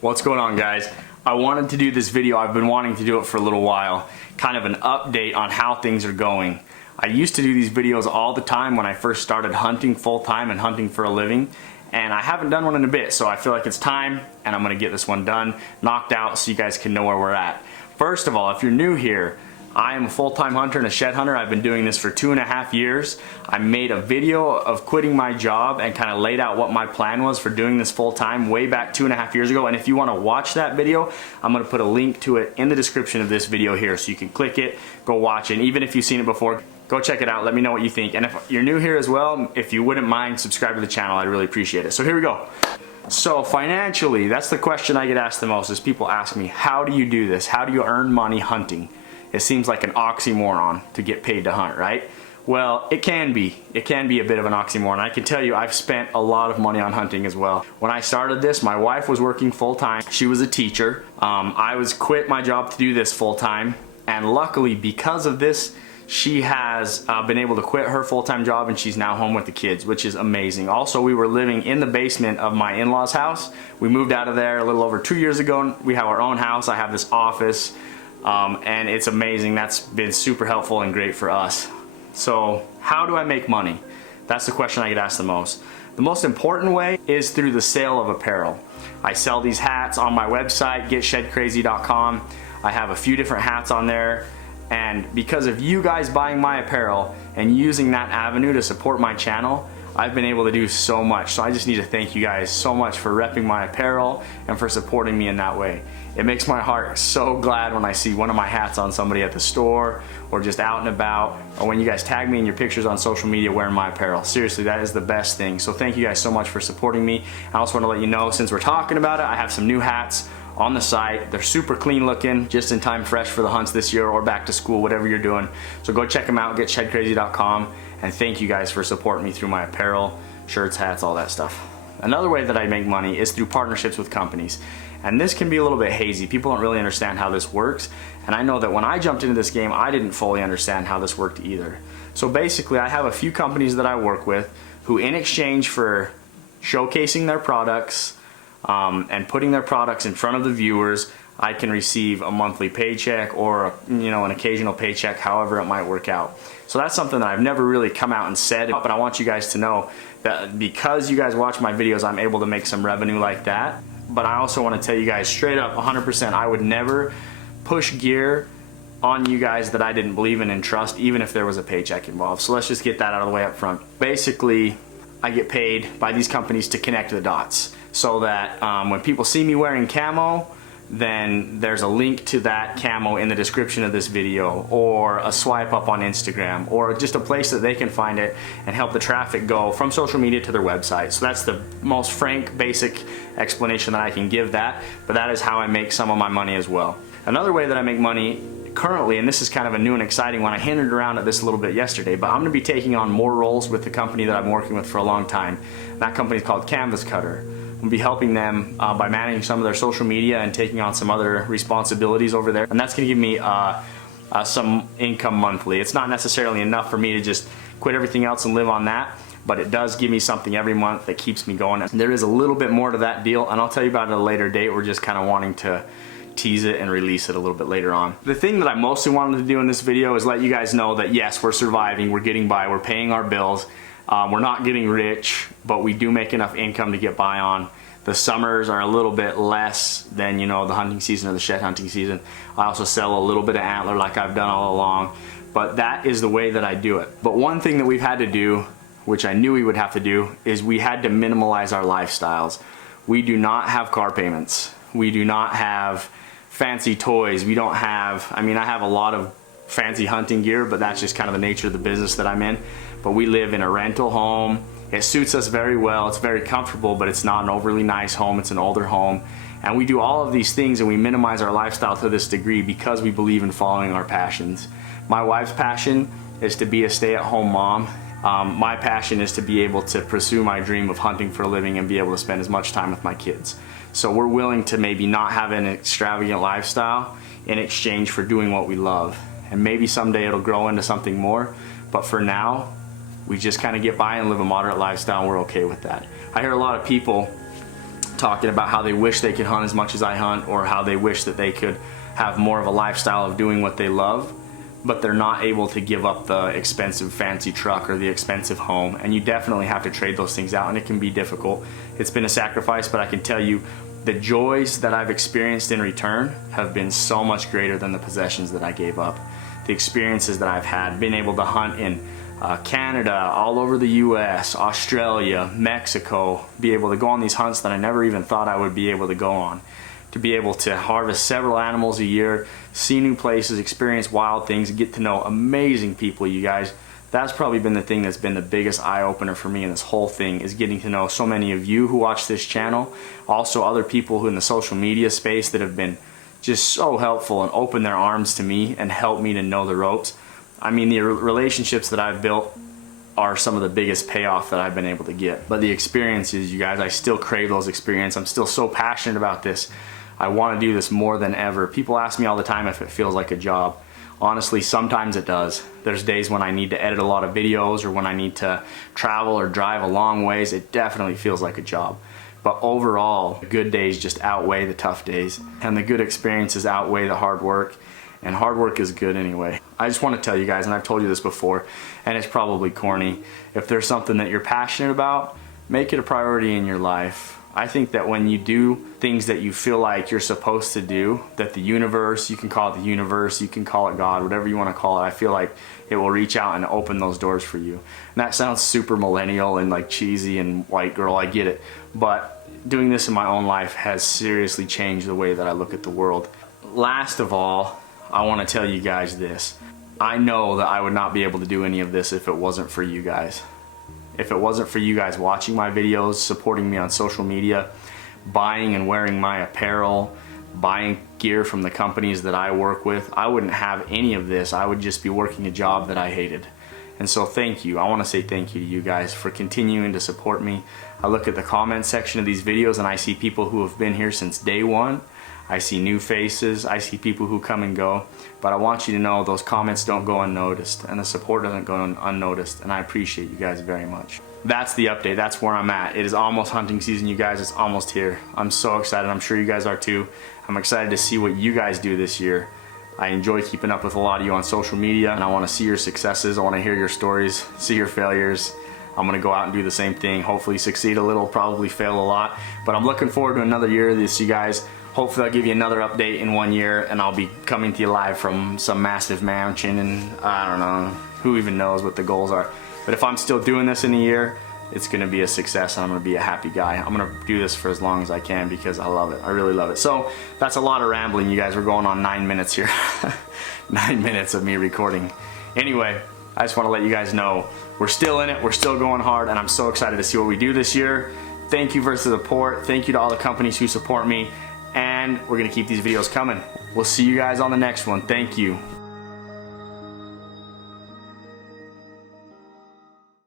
What's going on, guys? I wanted to do this video. I've been wanting to do it for a little while, kind of an update on how things are going. I used to do these videos all the time when I first started hunting full-time and hunting for a living, and I haven't done one in a bit, so I feel like it's time and I'm gonna get this one done, knocked out, so you guys can know where we're at. First of all, if you're new here, I am a full-time hunter and a shed hunter. I've been doing this for 2.5 years. I made a video of quitting my job and kind of laid out what my plan was for doing this full-time way back 2.5 years ago. And if you want to watch that video, I'm going to put a link to it in the description of this video here, so you can click it, go watch it. And even if you've seen it before, go check it out. Let me know what you think. And if you're new here as well, if you wouldn't mind, subscribe to the channel. I'd really appreciate it. So here we go. So financially, that's the question I get asked the most, is people ask me, how do you do this? How do you earn money hunting? It seems like an oxymoron to get paid to hunt, right? Well, it can be. It can be a bit of an oxymoron. I can tell you I've spent a lot of money on hunting as well. When I started this, my wife was working full-time. She was a teacher. I was quit my job to do this full-time, and luckily because of this, she has been able to quit her full-time job and she's now home with the kids, which is amazing. Also, we were living in the basement of my in-laws' house. We moved out of there a little over 2 years ago. We have our own house. I have this office. And it's amazing. That's been super helpful and great for us. So how do I make money? That's the question I get asked the most. The most important way is through the sale of apparel. I sell these hats on my website, getshedcrazy.com. I have a few different hats on there, and because of you guys buying my apparel and using that avenue to support my channel, I've been able to do so much. So I just need to thank you guys so much for repping my apparel and for supporting me in that way. It makes my heart so glad when I see one of my hats on somebody at the store or just out and about, or when you guys tag me in your pictures on social media wearing my apparel. Seriously, that is the best thing. So thank you guys so much for supporting me. I also want to let you know, since we're talking about it, I have some new hats on the site. They're super clean looking, just in time fresh for the hunts this year or back to school, whatever you're doing. So go check them out, getshedcrazy.com, and thank you guys for supporting me through my apparel, shirts, hats, all that stuff. Another way that I make money is through partnerships with companies. And this can be a little bit hazy. People don't really understand how this works. And I know that when I jumped into this game, I didn't fully understand how this worked either. So basically, I have a few companies that I work with who, in exchange for showcasing their products and putting their products in front of the viewers, I can receive a monthly paycheck or an occasional paycheck, however it might work out. So that's something that I've never really come out and said, but I want you guys to know that because you guys watch my videos, I'm able to make some revenue like that. But I also want to tell you guys straight up 100%, I would never push gear on you guys that I didn't believe in and trust, even if there was a paycheck involved. So let's just get that out of the way up front. Basically, I get paid by these companies to connect the dots, so that when people see me wearing camo, then there's a link to that camo in the description of this video, or a swipe up on Instagram, or just a place that they can find it and help the traffic go from social media to their website. So that's the most frank, basic explanation that I can give that, but that is how I make some of my money as well. Another way that I make money currently, and this is kind of a new and exciting one, I hinted around at this a little bit yesterday, but I'm going to be taking on more roles with the company that I'm working with for a long time. That company is called Canvas Cutter. We'll be helping them by managing some of their social media and taking on some other responsibilities over there. And that's going to give me some income monthly. It's not necessarily enough for me to just quit everything else and live on that, but it does give me something every month that keeps me going. And there is a little bit more to that deal, and I'll tell you about it at a later date. We're just kind of wanting to tease it and release it a little bit later on. The thing that I mostly wanted to do in this video is let you guys know that yes, we're surviving, we're getting by, we're paying our bills. We're not getting rich, but we do make enough income to get by on. The summers are a little bit less than, the hunting season or the shed hunting season. I also sell a little bit of antler like I've done all along, but that is the way that I do it. But one thing that we've had to do, which I knew we would have to do, is we had to minimalize our lifestyles. We do not have car payments. We do not have fancy toys. We don't have, I have a lot of fancy hunting gear, but that's just kind of the nature of the business that I'm in. But we live in a rental home. It suits us very well. It's very comfortable, but it's not an overly nice home. It's an older home. And we do all of these things and we minimize our lifestyle to this degree because we believe in following our passions. My wife's passion is to be a stay-at-home mom. My passion is to be able to pursue my dream of hunting for a living and be able to spend as much time with my kids. So we're willing to maybe not have an extravagant lifestyle in exchange for doing what we love. And maybe someday it'll grow into something more, but for now, we just kind of get by and live a moderate lifestyle, and we're okay with that. I hear a lot of people talking about how they wish they could hunt as much as I hunt, or how they wish that they could have more of a lifestyle of doing what they love, but they're not able to give up the expensive fancy truck or the expensive home. And you definitely have to trade those things out, and it can be difficult. It's been a sacrifice, but I can tell you the joys that I've experienced in return have been so much greater than the possessions that I gave up. The experiences that I've had, being able to hunt in Canada, all over the US, Australia, Mexico, be able to go on these hunts that I never even thought I would be able to go on. To be able to harvest several animals a year, see new places, experience wild things, get to know amazing people, you guys. That's probably been the thing that's been the biggest eye-opener for me in this whole thing, is getting to know so many of you who watch this channel, also other people who in the social media space that have been just so helpful and open their arms to me and help me to know the ropes. I mean, the relationships that I've built are some of the biggest payoff that I've been able to get. But the experiences, you guys, I still crave those experiences. I'm still so passionate about this. I want to do this more than ever. People ask me all the time if it feels like a job. Honestly, sometimes it does. There's days when I need to edit a lot of videos, or when I need to travel or drive a long ways. It definitely feels like a job. But overall, the good days just outweigh the tough days, and the good experiences outweigh the hard work. And hard work is good anyway. I just want to tell you guys, and I've told you this before, and it's probably corny, if there's something that you're passionate about, make it a priority in your life. I think that when you do things that you feel like you're supposed to do, that the universe, you can call it the universe, you can call it God, whatever you want to call it, I feel like it will reach out and open those doors for you. And that sounds super millennial and like cheesy and white girl, I get it. But doing this in my own life has seriously changed the way that I look at the world. Last of all, I want to tell you guys this. I know that I would not be able to do any of this if it wasn't for you guys. If it wasn't for you guys watching my videos, supporting me on social media, buying and wearing my apparel, buying gear from the companies that I work with, I wouldn't have any of this. I would just be working a job that I hated. And so thank you. I want to say thank you to you guys for continuing to support me. I look at the comment section of these videos and I see people who have been here since day one. I see new faces, I see people who come and go, but I want you to know those comments don't go unnoticed, and the support doesn't go unnoticed, and I appreciate you guys very much. That's the update, that's where I'm at. It is almost hunting season, you guys, it's almost here. I'm so excited, I'm sure you guys are too. I'm excited to see what you guys do this year. I enjoy keeping up with a lot of you on social media, and I want to see your successes, I want to hear your stories, see your failures. I'm gonna go out and do the same thing, hopefully succeed a little, probably fail a lot, but I'm looking forward to another year of this, you guys. Hopefully I'll give you another update in 1 year, and I'll be coming to you live from some massive mansion, and I don't know, who even knows what the goals are. But if I'm still doing this in a year, it's gonna be a success, and I'm gonna be a happy guy. I'm gonna do this for as long as I can because I love it, I really love it. So that's a lot of rambling, you guys. We're going on 9 minutes here. 9 minutes of me recording. Anyway, I just wanna let you guys know we're still in it, we're still going hard, and I'm so excited to see what we do this year. Thank you for the support. Thank you to all the companies who support me. And we're gonna keep these videos coming. We'll see you guys on the next one. Thank you.